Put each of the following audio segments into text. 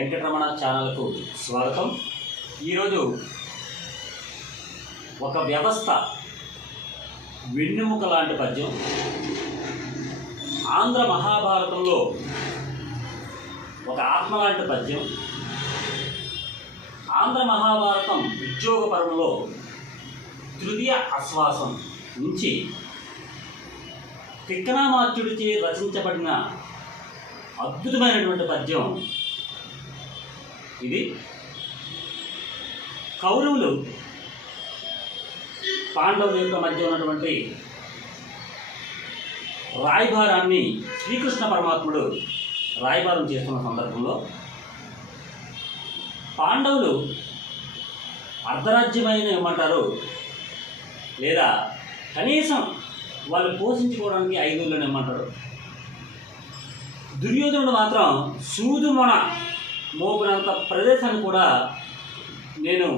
వెంకటరమణ ఛానల్కు స్వాగతం. ఈరోజు ఒక వ్యవస్థ వెన్నెముక లాంటి పద్యం. ఆంధ్ర మహాభారతంలో ఒక ఆత్మ లాంటి పద్యం. ఆంధ్ర మహాభారతం ఉద్యోగ పర్వంలో తృతీయ ఆశ్వాసం నుంచి తిక్కనామాత్యుడిచే రచించబడిన అద్భుతమైనటువంటి పద్యం ఇది కౌరవులు పాండవుల యొక్క మధ్య ఉన్నటువంటి రాయభారాన్ని శ్రీకృష్ణ పరమాత్ముడు రాయభారం చేస్తున్న సందర్భంలో పాండవులు అర్ధరాజ్యమైన ఇవ్వమంటారు లేదా కనీసం వాళ్ళు పోషించుకోవడానికి ఐదులను ఇవ్వమంటారు దుర్యోధనుడు మాత్రం సూదుమొన మోపినంత ప్రదేశాన్ని కూడా నేను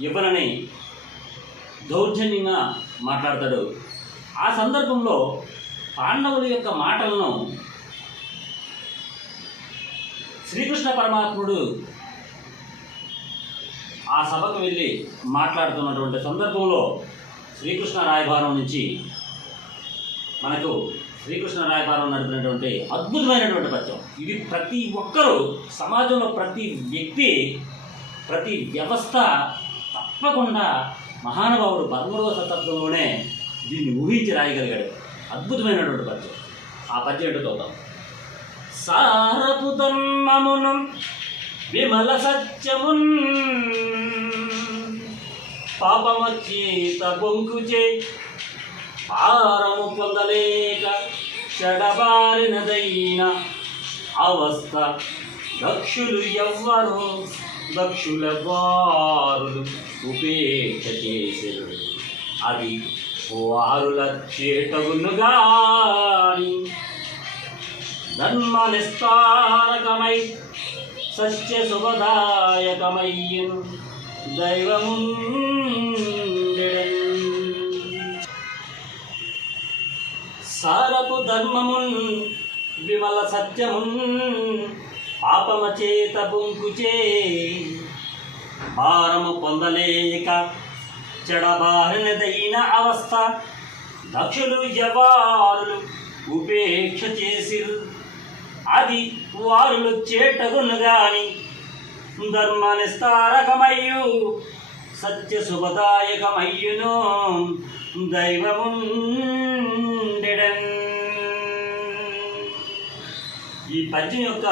ఇవ్వనని దౌర్జన్యంగా మాట్లాడతాడు. ఆ సందర్భంలో పాండవుల యొక్క మాటలను శ్రీకృష్ణ పరమాత్ముడు ఆ సభకు వెళ్ళి మాట్లాడుతున్నటువంటి సందర్భంలో శ్రీకృష్ణ రాయభారం నుంచి మనకు శ్రీకృష్ణ రాయబారం నడిపినటువంటి అద్భుతమైనటువంటి పద్యం. ఇది ప్రతి ఒక్కరూ సమాజంలో ప్రతి వ్యక్తి ప్రతి వ్యవస్థ తప్పకుండా మహానుభావుడు పదమూడవ శతాబ్దంలోనే దీన్ని ఊహించి రాయగలిగాడు. అద్భుతమైనటువంటి పద్యం. ఆ పద్యం ఏంటో చూద్దాం. సారపు ధర్మమును విమల సత్యమున్ పాపమచ్చీత బొంకుచే పారము పొందలేక చెడబారినదైన అవస్థ దక్షులు ఎవ్వరు దక్షుల వారులు ఉపేక్ష చేసెరు అది వారుల చేటగునుగాని ధర్మ నిస్తారకమై సత్య శుభదాయకమయ్యను దైవముండెడన్ సారపు ధర్మమున్ విమల సత్యమున్ పాపమచేత పుంకుచే భారము పొందలేక చెడబారినదైన అవస్థ దక్షులు యవారులు ఉపేక్ష చేసిరు. అది వారులు చేటగును గాని ధర్మ నిస్తారకమయ్యు సత్య శుభదాయకమయ్యును చేయడం. ఈ పద్యం యొక్క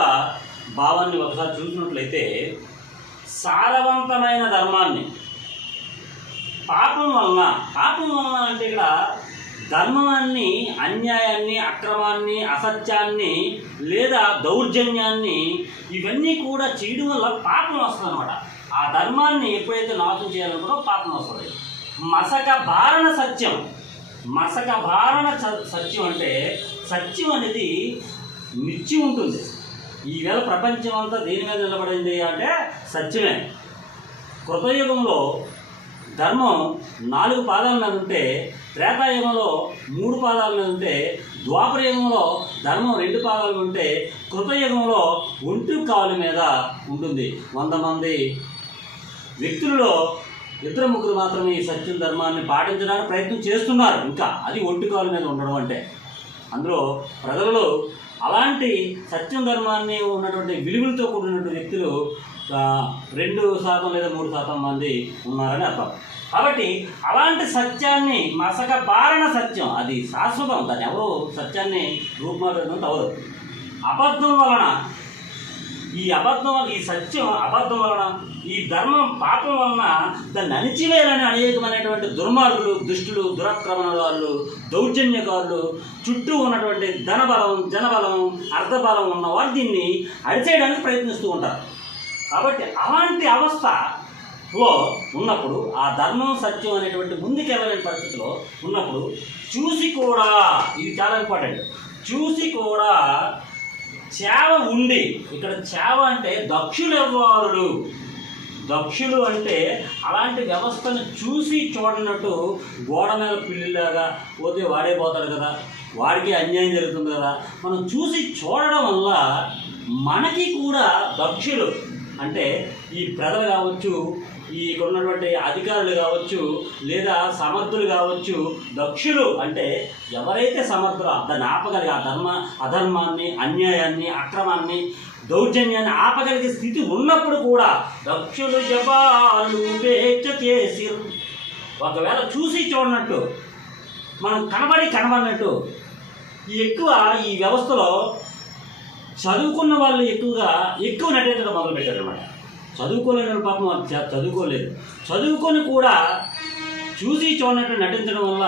భావాన్ని ఒకసారి చూసినట్లయితే సారవంతమైన ధర్మాన్ని. పాపం వలన పాపం వలన అంటే ఇక్కడ ధర్మాన్ని అన్యాయాన్ని అక్రమాన్ని అసత్యాన్ని లేదా దౌర్జన్యాన్ని ఇవన్నీ కూడా చేయడం వల్ల పాపం వస్తుంది అనమాట ఆ ధర్మాన్ని ఎప్పుడైతే నాశనం చేయాలనుకున్నో పాపం వస్తుంది. మసక భారణ సత్యం. మసక భారణ స- సత్యం అంటే సత్యం అనేది మిర్చి ఉంటుంది. ఈవేళ ప్రపంచం అంతా దేని మీద నిలబడింది అంటే సత్యమే. కృతయుగంలో ధర్మం నాలుగు పాదాల మీద ఉంటే త్రేతాయుగంలో మూడు పాదాల మీద ఉంటే ద్వాపరయుగంలో ధర్మం రెండు పాదాల మీద ఉంటే కృతయుగంలో ఒంటి కాలు మీద ఉంటుంది. వంద మంది వ్యక్తులలో ఇద్దరు ముగ్గురు మాత్రమే ఈ సత్యం ధర్మాన్ని పాటించడానికి ప్రయత్నం చేస్తున్నారు. ఇంకా అది ఒంటి కాలు మీద ఉండడం అంటే. అందులో ప్రజలలో అలాంటి సత్యం ధర్మాన్ని ఉన్నటువంటి విలువలతో కూడినటువంటి వ్యక్తులు రెండు శాతం లేదా మూడు శాతం మంది ఉన్నారని అర్థం. కాబట్టి అలాంటి సత్యాన్ని మసక బారణ సత్యం అది శాశ్వతం. దాన్ని ఎవరు సత్యాన్ని రూపుమాపేయడం తవరు అబద్ధం వలన ఈ అబద్ధం ఈ సత్యం అబద్ధం వలన ఈ ధర్మం పాపం వలన దాన్ని అణిచివేయాలని అనేకమైనటువంటి దుర్మార్గులు దుష్టులు దురక్రమణాలు దౌర్జన్యకారులు చుట్టూ ఉన్నటువంటి ధనబలం జనబలం అర్ధబలం ఉన్నవారు దీన్ని అడిచేయడానికి ప్రయత్నిస్తూ ఉంటారు. కాబట్టి అలాంటి అవస్థలో ఉన్నప్పుడు ఆ ధర్మం సత్యం అనేటువంటి ముందుకెళ్ళలేని పరిస్థితిలో ఉన్నప్పుడు చూసి కూడా ఇది చాలా ఇంపార్టెంట్. చూసి కూడా చేవ ఉండి ఇక్కడ చేవ అంటే దక్షులెవ్వారులు దక్షులు అంటే అలాంటి వ్యవస్థను చూసి చూడనట్టు గోడ మీద పిల్లిలాగా పోతే వాడే పోతాడు కదా. వాడికి అన్యాయం జరుగుతుంది కదా. మనం చూసి చూడడం వల్ల మనకి కూడా దక్షులు అంటే ఈ ప్రజలు కావచ్చు ఈ ఉన్నటువంటి అధికారులు కావచ్చు లేదా సమర్థులు కావచ్చు దక్షులు అంటే ఎవరైతే సమర్థులు దాన్ని ఆపగలిగే ఆ ధర్మ అధర్మాన్ని అన్యాయాన్ని అక్రమాన్ని దౌర్జన్యాన్ని ఆపగలిగే స్థితి ఉన్నప్పుడు కూడా దక్షులు జపాలు ఉపేక్ష చేసి ఒకవేళ చూసి చూడనట్టు మనం కనబడి కనబడినట్టు ఎక్కువ ఈ వ్యవస్థలో చదువుకున్న వాళ్ళు ఎక్కువగా ఎక్కువ నటించడం మొదలుపెట్టారు అనమాట చదువుకోలేని పాపం చదువుకోలేదు. చదువుకొని కూడా చూసి చూడనట్టు నటించడం వల్ల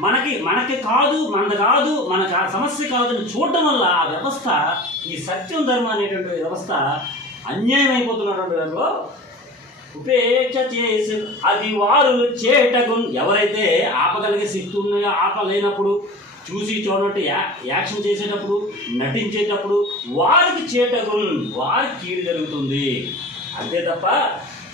మనకి మనకి కాదు మనది కాదు మనకు ఆ సమస్య కాదు అని వల్ల ఆ వ్యవస్థ ఈ సత్యం ధర్మం అనేటువంటి వ్యవస్థ అన్యాయం అయిపోతున్నటువంటి దాంట్లో ఉపేక్ష చేసి అది వారు చేటగు ఎవరైతే ఆపగలిగే శక్తి ఉన్నాయో ఆపలేనప్పుడు చూసి చూడనట్టు యా యాక్షన్ చేసేటప్పుడు నటించేటప్పుడు వారికి చేటగున్ వారికి కీడు జరుగుతుంది. అంతే తప్ప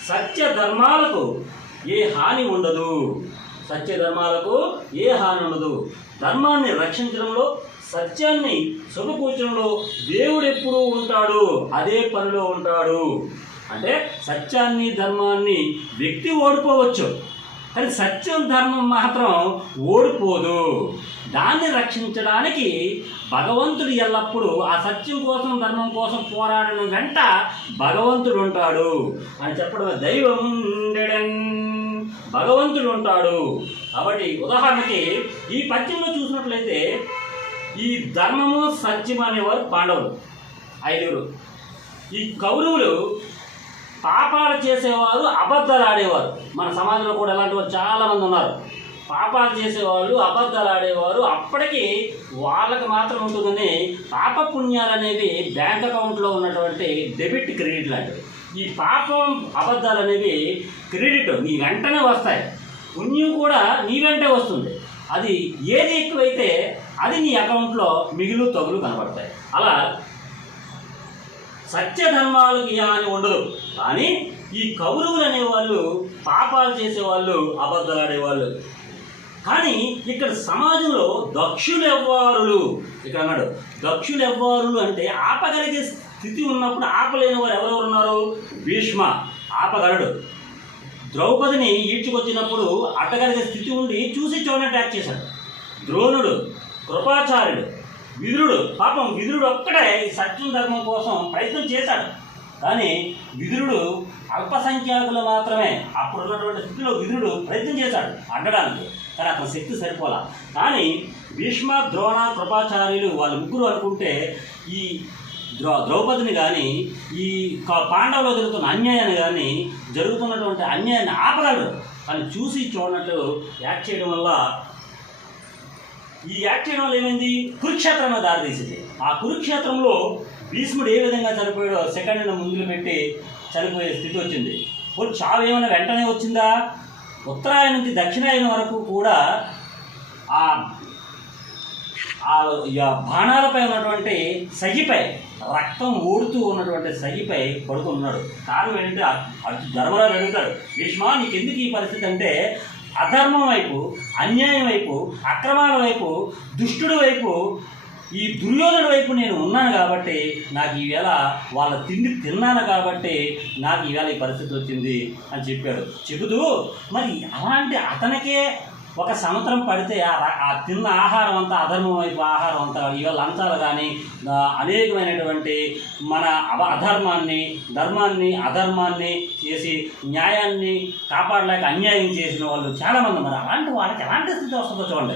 సత్య ధర్మాలకు ఏ హాని ఉండదు. సత్య ధర్మాలకు ఏ హాని ఉండదు. ధర్మాన్ని రక్షించడంలో సత్యాన్ని సమకూర్చడంలో దేవుడు ఎప్పుడూ ఉంటాడు. అదే పనిలో ఉంటాడు. అంటే సత్యాన్ని ధర్మాన్ని వ్యక్తి ఓడిపోవచ్చు. కానీ సత్యం ధర్మం మాత్రం ఓడిపోదు. దాన్ని రక్షించడానికి భగవంతుడు ఎల్లప్పుడూ ఆ సత్యం కోసం ధర్మం కోసం పోరాడిన వెంట భగవంతుడు ఉంటాడు అని చెప్పడం దైవం భగవంతుడు ఉంటాడు. కాబట్టి ఉదాహరణకి ఈ పద్యంలో చూసినట్లయితే ఈ ధర్మము సత్యం అనేవారు పాండవులు ఐదుగురు. ఈ కౌరవులు పాపాలు చేసేవారు అబద్ధాలు ఆడేవారు మన సమాజంలో కూడా ఇలాంటి వాళ్ళు చాలా మంది ఉన్నారు. పాపాలు చేసేవాళ్ళు అబద్ధాలు ఆడేవారు అప్పటికి వాళ్ళకి మాత్రం ఉంటుందని పాప పుణ్యాలు అనేవి బ్యాంక్ అకౌంట్లో ఉన్నటువంటి డెబిట్ క్రెడిట్ లాంటివి. ఈ పాపం అబద్ధాలు అనేవి క్రెడిట్ నీ వెంటనే వస్తాయి. పుణ్యం కూడా నీ వెంటే వస్తుంది. అది ఏది ఎక్కువైతే అది నీ అకౌంట్లో మిగులు తగులు కనబడతాయి. అలా సత్యధర్మాలకు ఏ హాని ఉండదు కానీ ఈ కౌరవులు అనేవాళ్ళు పాపాలు చేసేవాళ్ళు అబద్ధాలాడేవాళ్ళు కానీ ఇక్కడ సమాజంలో దక్షులు ఎవ్వారులు ఇక్కడ అన్నాడు దక్షులు ఎవ్వారులు అంటే ఆపగలిగే స్థితి ఉన్నప్పుడు ఆపలేని వారు ఎవరెవరు ఉన్నారు భీష్మ. ఆపగలడు. ద్రౌపదిని ఈడ్చుకొచ్చినప్పుడు అడ్డగలిగే స్థితి ఉండి చూసి చూడని అటాక్ చేశాడు. ద్రోణుడు కృపాచార్యుడు. విదురుడు పాపం విదురుడు ఒక్కడే ఈ సత్యం ధర్మం కోసం ప్రయత్నం చేశాడు. కానీ విదురుడు అల్పసంఖ్యాకులు మాత్రమే అప్పుడు ఉన్నటువంటి స్థితిలో విదురుడు ప్రయత్నం చేశాడు అడ్డడానికి. కానీ అతని శక్తి సరిపోలా. కానీ భీష్మ ద్రోణ కృపాచార్యులు వాళ్ళ ముగ్గురు అనుకుంటే ఈ ద్రో ద్రౌపదిని కానీ ఈ క- పాండవులో జరుగుతున్న అన్యాయాన్ని కానీ జరుగుతున్నటువంటి అన్యాయాన్ని ఆపగలరు కానీ చూసి చూడనట్లు యాక్ట్ చేయడం వల్ల ఈ యాక్ట్ చేయడం వల్ల ఏమైంది? కురుక్షేత్రంలో దారితీసింది ఆ కురుక్షేత్రంలో భీష్ముడు ఏ విధంగా చనిపోయాడో సెకండ్ ముందులు పెట్టి చనిపోయే స్థితి వచ్చింది. ఇప్పుడు చావు ఏమైనా వెంటనే వచ్చిందా? ఉత్తరాయణ నుంచి దక్షిణాయన వరకు కూడా ఆ ఆ బాణాలపై ఉన్నటువంటి సగిపై రక్తం ఓడుతూ ఉన్నటువంటి సగిపై పడుకున్నాడు. కారణం ఏంటంటే ధర్మరాజు అడుగుతాడు భీష్మా నీకెందుకు ఈ పరిస్థితి? అంటే అధర్మం వైపు అన్యాయం వైపు అక్రమాల వైపు దుష్టుడి వైపు ఈ దుర్యోధన వైపు నేను ఉన్నాను కాబట్టి నాకు ఈవేళ వాళ్ళ తిండి తిన్నాను కాబట్టి నాకు ఈవేళ ఈ పరిస్థితి వచ్చింది అని చెప్పాడు. చెబుతూ మరి అలాంటి అతనికే ఒక సంవత్సరం పడితే ఆ ఆ తిన్న ఆహారం అంతా అధర్మం వైపు ఆహారం అంతా ఇవాళ లంచాలు కానీ అనేకమైనటువంటి మన అవ అధర్మాన్ని ధర్మాన్ని అధర్మాన్ని చేసి న్యాయాన్ని కాపాడలేక అన్యాయం చేసిన వాళ్ళు చాలామంది ఉన్నారు. అలాంటి వాళ్ళకి ఎలాంటి స్థితి వస్తుందో చూడండి.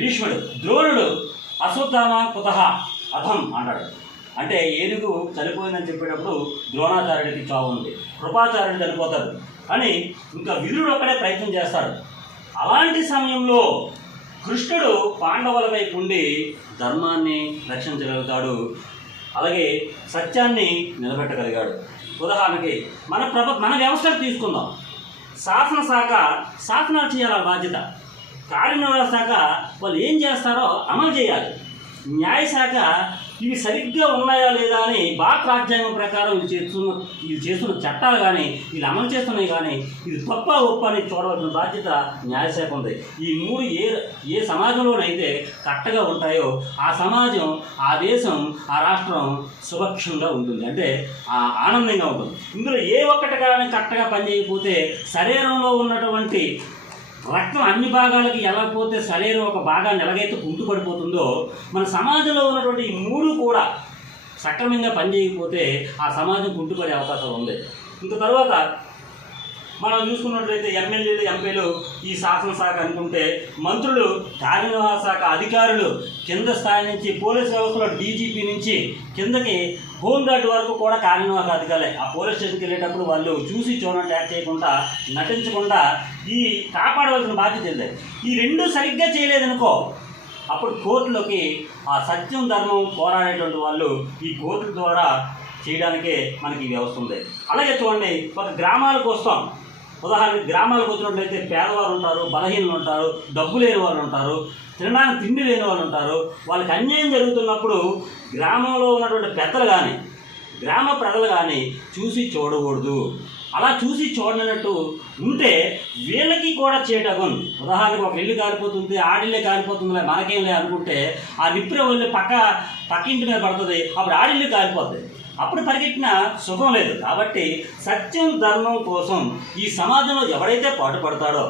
భీష్ముడు ద్రోణుడు అశ్వత్థామ కుతహ అధం అంటాడు. అంటే ఏనుగు చనిపోయిందని చెప్పేటప్పుడు ద్రోణాచార్యుడికి చావు ఉంది. కృపాచార్యుడు చనిపోతాడు. అని ఇంకా విదురుడు ఒక్కడే ప్రయత్నం చేస్తాడు. అలాంటి సమయంలో కృష్ణుడు పాండవుల వైపు ఉండి ధర్మాన్ని రక్షించగలుగుతాడు. అలాగే సత్యాన్ని నిలబెట్టగలిగాడు. ఉదాహరణకి మన ప్రభ మన వ్యవస్థలు తీసుకుందాం. శాసన శాఖ శాసనాలు చేయాలి బాధ్యత. కార్యనిర్వహణ శాఖ వాళ్ళు ఏం చేస్తారో అమలు చేయాలి. న్యాయశాఖ ఇవి సరిగ్గా ఉన్నాయా లేదా అని భారత రాజ్యాంగం ప్రకారం వీళ్ళు చేస్తున్న వీళ్ళు చేస్తున్న చట్టాలు కానీ వీళ్ళు అమలు చేస్తున్నాయి కానీ ఇది తప్ప ఒప్ప అని చూడవలసిన బాధ్యత న్యాయశాఖ ఉంది. ఈ మూడు ఏ ఏ సమాజంలోనైతే కట్టగా ఉంటాయో ఆ సమాజం ఆ దేశం ఆ రాష్ట్రం సుభక్షంగా ఉంటుంది. అంటే ఆ ఆనందంగా ఉంటుంది. ఇందులో ఏ ఒక్కటి కానీ కరెక్ట్గా పనిచేయకపోతే శరీరంలో ఉన్నటువంటి రక్తం అన్ని భాగాలకి ఎలా పోతే శరీరం ఒక భాగాన్ని ఎలాగైతే కుంటుపడిపోతుందో మన సమాజంలో ఉన్నటువంటి ఈ మూడు కూడా సక్రమంగా పనిచేయకపోతే ఆ సమాజం కుంటుపడే అవకాశం ఉంది. ఇంక తర్వాత మనం చూసుకున్నట్లయితే ఎమ్మెల్యేలు ఎంపీలు ఈ శాసనశాఖ అనుకుంటే మంత్రులు కార్యనిర్వహణ శాఖ అధికారులు కింద స్థాయి నుంచి పోలీస్ వ్యవస్థలో డీజీపీ నుంచి కిందకి హోంగార్డ్ వరకు కూడా కార్యనిర్వాహక అధికారులే ఆ పోలీస్ స్టేషన్కి వెళ్ళేటప్పుడు వాళ్ళు చూసి చూడండి యాక్ట్ చేయకుండా నటించకుండా ఈ కాపాడవలసిన బాధ్యత ఉంది ఈ రెండు సరిగ్గా చేయలేదనుకో అప్పుడు కోర్టులోకి ఆ సత్యం ధర్మం పోరాడేటువంటి వాళ్ళు ఈ కోర్టుల ద్వారా చేయడానికే మనకి ఈ వ్యవస్థ ఉంది. అలాగే చూడండి ఒక గ్రామాలకు వస్తాం ఉదాహరణకి గ్రామాలకు వచ్చినట్లయితే పేదవారు ఉంటారు బలహీనలు ఉంటారు డబ్బు లేని వాళ్ళు ఉంటారు తినడానికి తిండి లేని వాళ్ళు ఉంటారు. వాళ్ళకి అన్యాయం జరుగుతున్నప్పుడు గ్రామంలో ఉన్నటువంటి పెద్దలు కానీ గ్రామ ప్రజలు కానీ చూసి చూడకూడదు. అలా చూసి చూడనట్టు ఉంటే వీళ్ళకి కూడా చేయటం ఉదాహరణకు ఒక ఇల్లు కాలిపోతుంది ఆడిల్లే కాలిపోతుంది మనకేం లే అనుకుంటే ఆ నిప్పుర వెళ్ళి పక్క పక్కింటి మీద పడుతుంది అప్పుడు ఆడిల్లు కాలిపోతుంది అప్పుడు పరిగెట్టిన సుఖం లేదు. కాబట్టి సత్యం ధర్మం కోసం ఈ సమాజంలో ఎవడైతే పాటుపడతాడో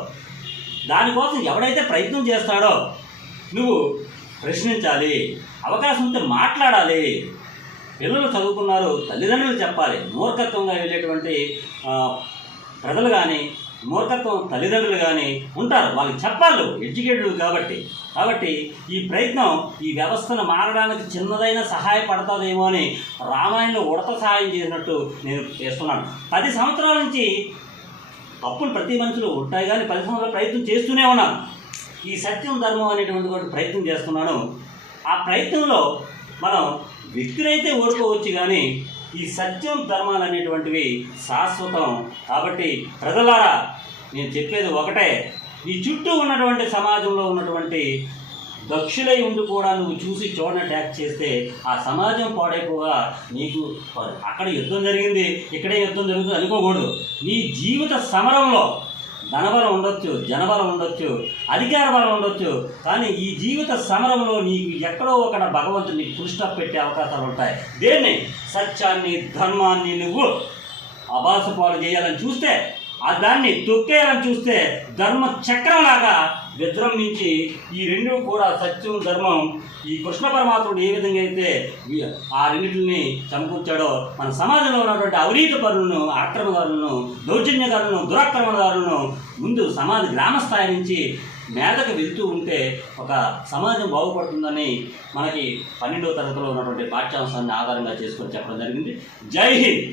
దానికోసం ఎవడైతే ప్రయత్నం చేస్తాడో నువ్వు ప్రశ్నించాలి. అవకాశం ఉంటే మాట్లాడాలి. పిల్లలు చదువుకున్నారు తల్లిదండ్రులు చెప్పాలి. మూర్ఖత్వంగా వెళ్ళేటువంటి ప్రజలు కానీ మూర్ఖత్వం తల్లిదండ్రులు కానీ ఉంటారు. వాళ్ళకి చెప్పాలి. ఎడ్యుకేటెడ్ కాబట్టి. కాబట్టి ఈ ప్రయత్నం ఈ వ్యవస్థను మారడానికి చిన్నదైన సహాయపడుతుందేమో అని రామాయణంలో ఉడత సహాయం చేసినట్టు నేను చేస్తున్నాను. పది సంవత్సరాల నుంచి తప్పులు ప్రతి మనుషులు ఉంటాయి కానీ పది సంవత్సరాలు ప్రయత్నం చేస్తూనే ఉన్నాను. ఈ సత్యం ధర్మం అనేటువంటి ఒకటి ప్రయత్నం చేస్తున్నాను ఆ ప్రయత్నంలో మనం వ్యక్తినైతే ఓడుకోవచ్చు కానీ ఈ సత్యం ధర్మాలు అనేటువంటివి శాశ్వతం. కాబట్టి ప్రజలారా నేను చెప్పేది ఒకటే. ఈ చుట్టూ ఉన్నటువంటి సమాజంలో ఉన్నటువంటి దక్షులై ఉండి కూడా నువ్వు చూసి చూడనట్టు యాక్ట్ చేస్తే ఆ సమాజం పాడైపోగా నీకు అక్కడ యుద్ధం జరిగింది ఇక్కడే యుద్ధం జరుగుతుంది అనుకోకూడదు. నీ జీవిత సమరంలో ధనబలం ఉండొచ్చు జనబలం ఉండొచ్చు అధికార బలం ఉండొచ్చు కానీ ఈ జీవిత సమరంలో నీకు ఎక్కడో ఒకడ భగవంతుడు నీకు పెట్టే అవకాశాలు ఉంటాయి. దేన్ని? సత్యాన్ని ధర్మాన్ని నువ్వు అబాసపాలు చేయాలని చూస్తే ఆ దాన్ని తొక్కేయాలని చూస్తే ధర్మ చక్రంలాగా విజృంభించి ఈ రెండు కూడా సత్యం ధర్మం ఈ కృష్ణ పరమాత్ముడు ఏ విధంగా అయితే ఆ రెండింటిని సమకూర్చాడో మన సమాజంలో ఉన్నటువంటి అవినీతి పరులను ఆక్రమదారులను దౌర్జన్యదారులను దురాక్రమదారులను ముందు సమాజ గ్రామ స్థాయి నుంచి మేధకు వెళ్తూ ఉంటే ఒక సమాజం బాగుపడుతుందని మనకి పన్నెండవ తరగతిలో ఉన్నటువంటి పాఠ్యాంశాన్ని ఆధారంగా చేసుకొని చెప్పడం జరిగింది. జై హింద్!